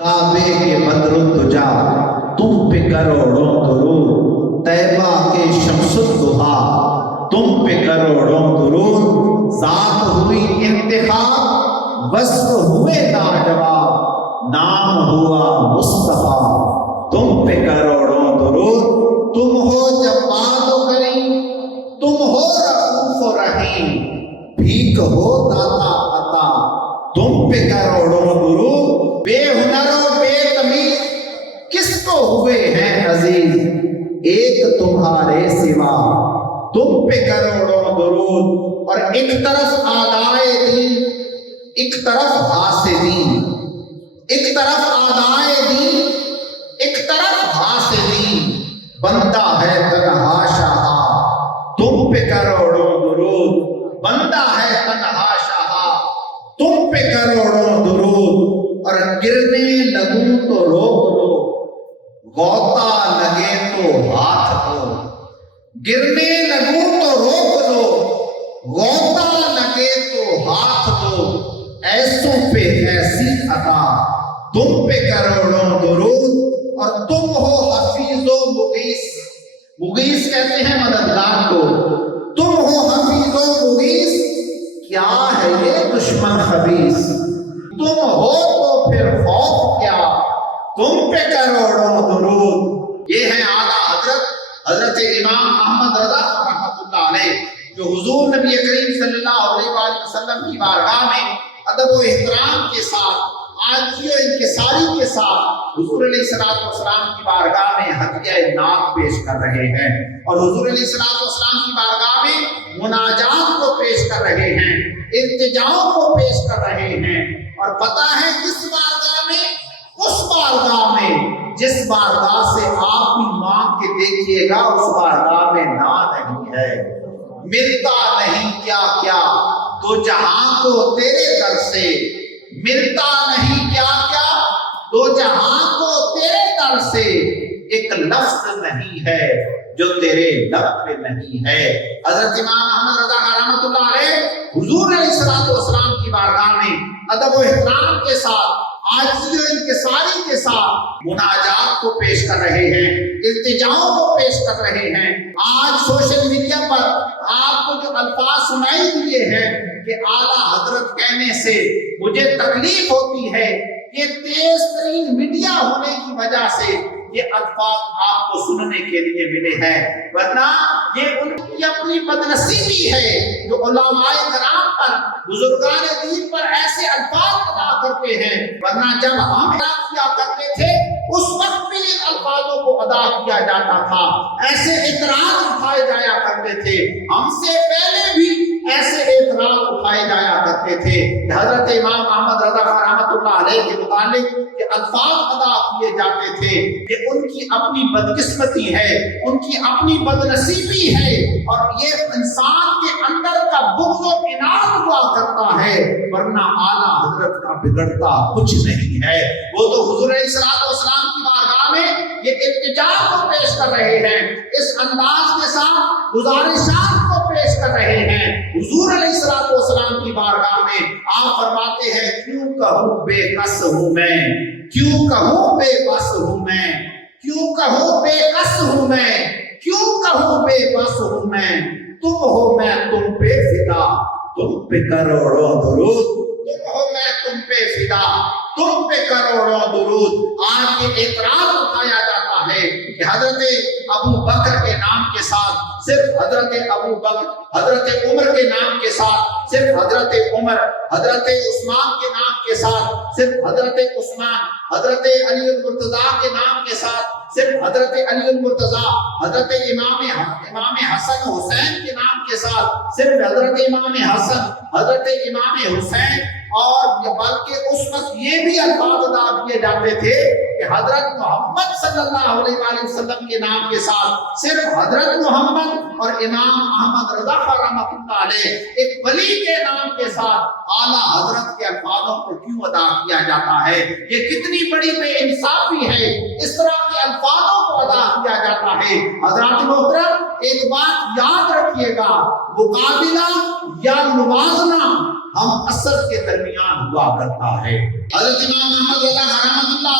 کعبے کے بدر الدجا تم پہ کروڑوں درود، طیبہ کے شمس الضحیٰ تم پہ کروڑوں درود، ذات ہوئی انتخاب وصف ہوئے لاجواب، نام ہوا مصطفیٰ تم پہ کروڑوں درود۔ تم ہو جواد و کریم، تم ہو رؤوف و رحیم، بھیک ہو داتا عطا تم پہ کروڑوں درود۔ بے ہنر و بے تمیز کس کو ہوئے ہیں عزیز، ایک تمہارے سوا تم پہ کروڑوں درود۔ اور ایک طرف آدائے دین، ایک طرف حاسدین، ایک طرف آدائے دین، ایک طرف حاسدین، بندہ ہے تنہا شاہ تم پہ کروڑوں درود، بندہ ہے تنہا شاہ تم پہ کروڑوں درود۔ اور گرنے لگوں تو روک لو، غوطہ لگے تو ہاتھ دو، گرنے لگوں تو روک لو، غوطہ لگے تو ہاتھ دو، ایسوں پہ ایسی عطا تم پہ کروڑوں درود۔ اور تم ہو حفیظ و مغیث، مغیث کہتے ہیں مددگار کو، تم ہو حفیظ و مغیث، کیا ہے یہ دشمن خبیث، تم ہو تو پھر خوف کیا تم پہ کروڑوں درود۔ یہ ہے اعلیٰ حضرت امام احمد رضا رحمۃ اللہ علیہ، جو حضور نبی کریم صلی اللہ علیہ وآلہ وسلم کی بارگاہ میں ادب و احترام کے ساتھ، عاجزی و انکساری کے ساتھ حضور علیہ الصلوۃ والسلام کی بارگاہ میں ہدیہ نعت پیش کر رہے ہیں، اور حضور علیہ الصلوۃ والسلام کی بارگاہ میں مناجات کو پیش کر رہے ہیں، التجاؤں کو پیش کر رہے ہیں۔ اور پتہ ہے کس بارگاہ میں؟ اس بارگاہ میں جس بارگاہ سے آپ بھی مانگ کے دیکھیے گا، اس بارگاہ میں نہ نہیں ہے، ملتا نہیں کیا کیا دو جہاں کو تیرے در سے، ملتا نہیں کیا کیا دو جہاں کو تیرے در سے، ایک لفظ نہیں ہے جو تیرے لب پہ نہیں ہے۔ حضرت امام احمد رضا رحمۃ اللہ علیہ حضور علیہ الصلوۃ والسلام کی بارگاہ میں ادب و احترام کے ساتھ، عاجزی و انکساری کے ساتھ مناجات کو پیش کر رہے ہیں، التجاؤں کو پیش کر رہے ہیں۔ آج سوشل میڈیا پر آپ کو جو الفاظ سنائی دیے ہیں کہ اعلیٰ حضرت کہنے سے مجھے تکلیف ہوتی ہے، یہ تیز ترین میڈیا ہونے کی وجہ سے یہ الفاظ آپ کو سننے کے لیے ملے ہیں، ورنہ یہ ان کی اپنی بدنصیبی ہے جو علماء کرام پر، بزرگان دین پر ایسے الفاظ ادا کرتے ہیں، ورنہ جب ہم ادا کیا کرتے تھے اس وقت بھی ان الفاظوں کو ادا کیا جاتا تھا، ایسے اعتراض اٹھائے جایا کرتے تھے، ہم سے پہلے بھی ایسے اعتراض اٹھائے جایا کرتے تھے کہ حضرت امام احمد رضا رحمۃ اللہ علیہ کے متعلق کہ الفاظ ادا کیے جاتے تھے کہ ان کی اپنی بدقسمتی ہے، ان کی اپنی بدنصیبی ہے، اور یہ انسان کے اندر کا بغض و اناد ہوا کرتا ہے، ورنہ اعلیٰ حضرت کا بگڑتا کچھ نہیں ہے۔ وہ تو حضور علیہ الصلوۃ والسلام کی بارگاہ میں یہ التجا کو پیش کر رہے ہیں، اس انداز کے ساتھ گزارشات کو پیش کر رہے ہیں۔ حضور علیہ الصلوۃ والسلام کی بارگاہ میں آپ فرماتے ہیں، کیوں کہوں بے کس ہوں میں، کیوں کہوں بے بس ہوں میں، کیوں کہوں بے کس ہوں میں، کیوں کہوں بے بس ہوں میں، تم ہو میں تم پہ فدا تم پہ کروڑوں درود، تم ہو میں تم پہ فدا تم پہ کروڑوں درود۔ آج یہ اعتراض اٹھایا جاتا ہے کہ حضرت ابو بکر کے نام کے ساتھ صرف حضرت ابو بکر، حضرت عمر کے نام کے ساتھ صرف حضرت عمر، حضرت عثمان کے نام کے ساتھ صرف حضرت عثمان، حضرت علی المرتضیٰ کے نام کے ساتھ صرف حضرت علی المرتضیٰ، حضرت امام حسن حسین کے نام کے ساتھ صرف حضرت امام حسن، حضرت امام حسین، اور بلکہ اس وقت یہ بھی الفاظ ادا کیے جاتے تھے کہ حضرت محمد صلی اللہ علیہ وآلہ وسلم کے نام کے ساتھ صرف حضرت محمد اور امام احمد رضا رحمۃ اللہ علیہ ایک ولی کے نام کے ساتھ اعلیٰ حضرت کے الفاظوں کو کیوں ادا کیا جاتا ہے؟ یہ کتنی بڑی بے انصافی ہے، اس طرح کے الفاظوں کو ادا کیا جاتا ہے۔ حضرات محترم، ایک بات یاد رکھیے گا، مقابلہ یا موازنہ ہم اثر کے درمیان ہوا کرتا ہے۔ حضرت امام احمد رضا رحمۃ اللہ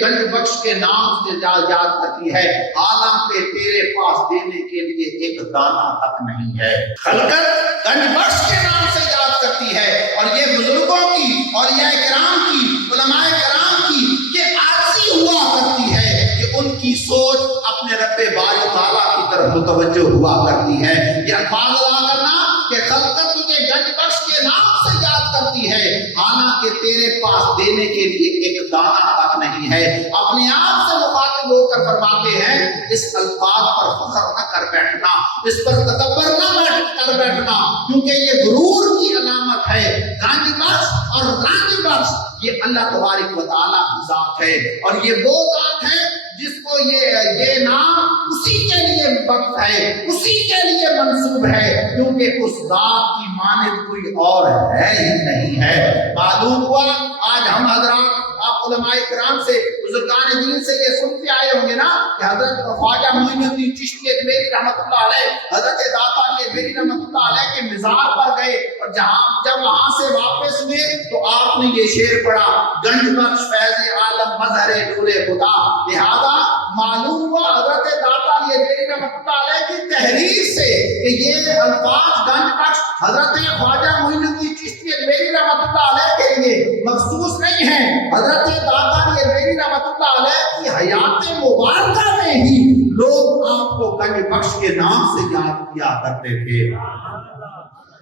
گنج بخش کے نام سے یاد کرتی ہے حالانکہ تیرے پاس دینے کے لیے ایک دانہ تک نہیں ہے۔ خلقت گنج بخش کے نام سے یاد کرتی ہے، اور یہ بزرگوں کی اور یہ کرام کی علماء کرام کی یہ عاجزی ہوا کرتی ہے کہ ان کی سوچ اپنے رب باری تعالیٰ کی طرف متوجہ ہوا کرتی ہے۔ یہ الفاظ ادا کرنا کہ خلقت تجھے گنج بخش کے نام سے یاد کرتی ہے حالانکہ تیرے پاس دینے کے لیے ایک دانہ تک نہیں ہے، اپنے آپ سے مخاطب ہو کر فرماتے ہیں اس الفاظ پر فخر نہ کر بیٹھنا، اس پر تکبر نہ کر بیٹھنا، کیونکہ یہ غرور کی علامت ہے۔ گنج بخش اور رنج بخش یہ اللہ تبارک و تعالیٰ کی ذات ہے، اور یہ وہ ذات ہے جس کو یہ نام اسی کے لیے وقف ہے، اسی کے لیے منسوب ہے، کیونکہ اس ذات کی مانند کوئی اور ہے ہی نہیں ہے۔ معلوم ہوا آج ہم حضرات آپ علماء کرام سے بزرگان دین سے یہ سنتے آئے ہوں گے نا کہ حضرت خواجہ معین الدین چشتی اجمیری رحمۃ اللہ علیہ، حضرت داتا علی اجمیری رحمۃ اللہ علیہ کے مزار پر گئے، اور جب وہاں سے واپس ہوئے تو آپ نے یہ شعر پڑھا گنج بخش فیض عالم مظہر نور خدا۔ لہذا معلوم ہوا حضرت داتا علی اجمیری رحمۃ اللہ علیہ کی تحریر سے کہ یہ الفاظ گنج بخش حضرت خواجہ معین الدین چشتی اجمیری رحمۃ اللہ علیہ کے لیے مخصوص نہیں ہے، حضرت داتا علی اجمیری رحمۃ اللہ علیہ کی حیات مبارکہ میں ہی لوگ آپ کو گنج بخش کے نام سے یاد کیا کرتے تھے۔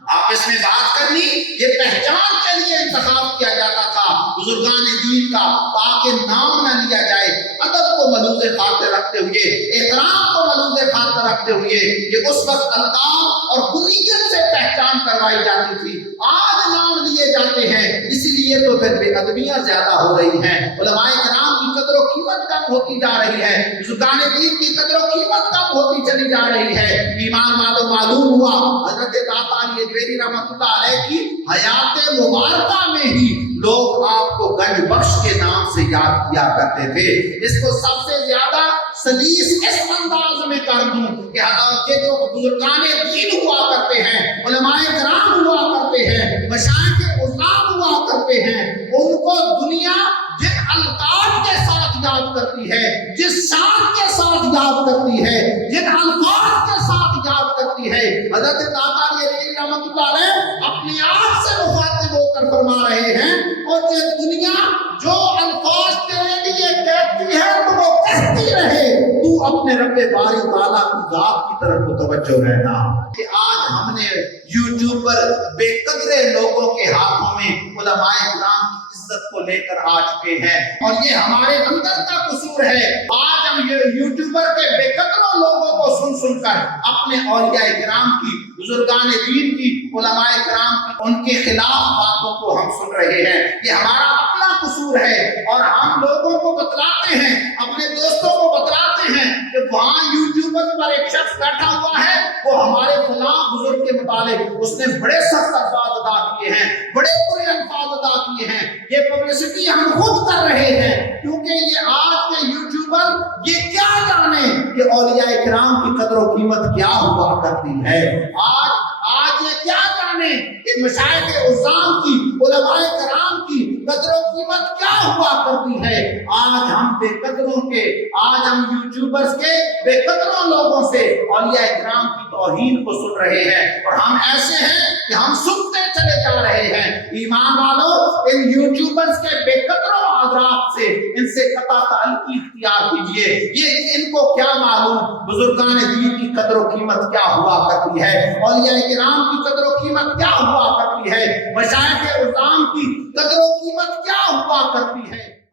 آپس میں بات کرنی یہ پہچان کے لیے انتخاب کیا جاتا تھا بزرگان دین کا، تاکہ نام نہ لیا جائے، ادب کو ملوز خاطر رکھتے ہوئے، احترام کو ملوز خاطر رکھتے ہوئے کہ اس وقت القاب اور کنیت سے پہچان کروائی جاتی تھی۔ آج نام لیے جاتے ہیں، اسی لیے تو پھر بے ادبیاں زیادہ ہو رہی ہیں، علماء کرام کی قدر و قیمت کم ہوتی جا رہی ہے، بزرگان دین کی قدر و قیمت کم ہوتی چلی جا رہی ہے۔ ایمان معلوم ہوا حضرت داتا علی اجمیری رحمۃ اللہ علیہ کی حیات مبارکہ میں ہی لوگ آپ کو گنج بخش کے نام سے یاد کیا کرتے تھے۔ اس کو سب سے زیادہ سلیس اس انداز میں کر دوں کہ جو بزرگان دین ہوا کرتے ہیں، علماء کرام ہوا کرتے ہیں، مشائخ عظام ہوا کرتے ہیں، ان کو دنیا جن القاب کے ساتھ یاد کرتی ہے، جس شان کے ساتھ یاد کرتی ہے، جن الفاظ کے ساتھ یاد کرتی ہے، حضرت داتا علی اجمیری رحمۃ اللہ علیہ اپنے آپ سے مخاطب ہو کر فرما رہے ہیں، اور یہ دنیا جو الفاظ تیرے لیے کہتی ہے تو وہ کہتی رہے، تو اپنے رب باری تعالیٰ کی ذات کی طرف متوجہ رہنا۔ کہ آج ہم نے یوٹیوب پر بے قدرے لوگوں کے ہاتھوں میں علماء کرام کی عزت کو لے کر آ چکے ہیں، اور یہ ہمارے اندر کا قصور ہے۔ آج ہم یوٹیوبر کے بے قدروں لوگوں کو سن کر اپنے اولیاء کرام کی، بزرگان دین کی، علماء کرام کی ان کے خلاف باتوں کو ہم سن رہے ہیں۔ یہ ہمارا اپنا قصور ہے، اور ہم لوگوں کو بتلاتے ہیں، اپنے دوستوں کو بتلاتے ہیں کہ وہاں یوٹیوبر پر ایک شخص بیٹھا ہوا ہے، وہ ہمارے فلاں بزرگ کے متعلق اس نے بڑے سخت الفاظ ادا کیے ہیں، بڑے برے الفاظ ادا کیے ہیں۔ یہ پبلسٹی ہم خود کر رہے ہیں، کیونکہ یہ آج کے یوٹیوبر یہ کیا جانے کہ اولیاء کرام کی قدر و قیمت کیا ہوا کرتی ہے۔ آج یہ کیا جانے کہ مشائخ عظام کی، علماء کرام کی قدر و قیمت کیا ہوا کرتی ہے۔ آج ہم بے قدروں کے، آج ہم یوٹیوبرز کے بے قدروں لوگوں سے اولیاء کرام کی توہین کو سن رہے ہیں، اور ہم ایسے ہیں کہ ہم سنتے چلے جا رہے ہیں۔ ایمان والوں، ان یوٹیوبرز کے بے قدروں حضرات سے، ان سے قطع تعلقی اختیار کیجئے۔ یہ ان کو کیا معلوم بزرگان دین کی قدر و قیمت کیا ہوا کرتی ہے، اولیاء کرام کی قدر و قیمت کیا ہوا کرتی ہے، مشائخ عظام کی قدر و قیمت کیا ہوا کرتی ہے۔